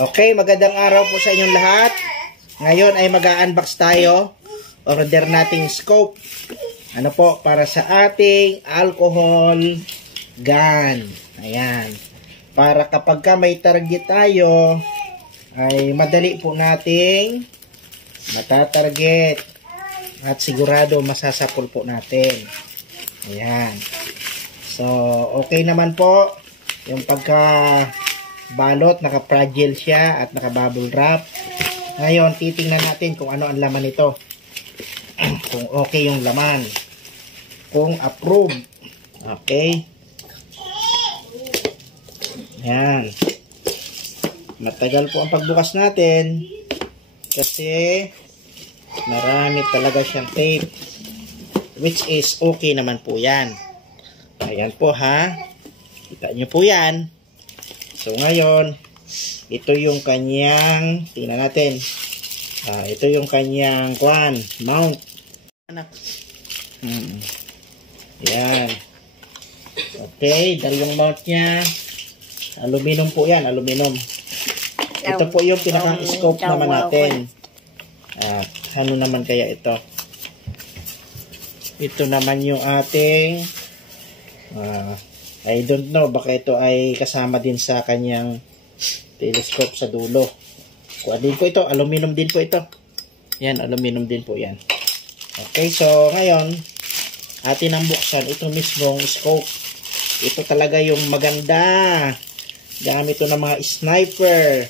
Okay, magandang araw po sa inyong lahat. Ngayon ay mag-unbox tayo. Order nating scope. Ano po, para sa ating alcohol gun. Ayan. Para kapag ka may target tayo, ay madali po nating matatarget. At sigurado masasapol po natin. Ayan. So, okay naman po. Yung pagka balot, naka-fragile siya at naka-bubble wrap. Ngayon, titingnan natin kung ano ang laman nito. Kung okay yung laman. Kung approved. Okay. Yan. Matagal po ang pagbukas natin. Kasi marami talaga siyang tape. Which is okay naman po yan. Ayan po ha. Kita nyo po yan. So ngayon, ito yung kanyang, tingnan natin. Ito yung kanyang mount. Yan. Okay, dalawang mount niya. Aluminum po yan, aluminum. Ito po yung pinakang scope naman natin. Ano naman kaya ito? Ito naman yung ating I don't know, baka ito ay kasama din sa kanyang telescope sa dulo. Kuha din po ito, aluminum din po ito. Yan, aluminum din po yan. Okay, so ngayon, atin ang buksan ito mismong scope. Ito talaga yung maganda. Gamit ito ng mga sniper.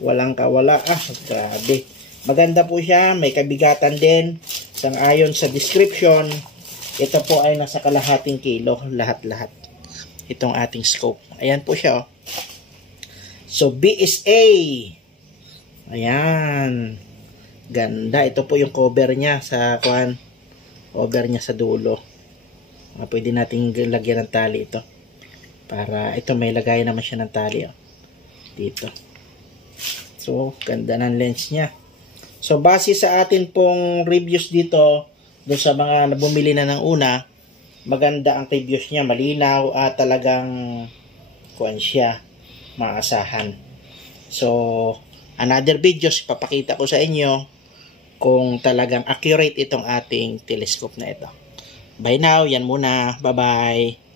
Walang kawala. Grabe. Maganda po siya, may kabigatan din. Sang-ayon sa description, ito po ay nasa kalahating kilo, lahat-lahat. Itong ating scope. Ayan po siya, oh. So, BSA. Ayan. Ganda. Ito po yung cover niya sa cover niya sa dulo. Pwede nating lagyan ng tali ito. Para ito may lagay naman siya ng tali, oh. Dito. So, ganda ng lens niya. So, base sa atin pong reviews dito, doon sa mga nabumili na ng una, maganda ang reviews niya, malinaw at talagang kuwan siya, maasahan. So, another videos, papakita ko sa inyo kung talagang accurate itong ating telescope na ito. Bye now, yan muna. Bye-bye.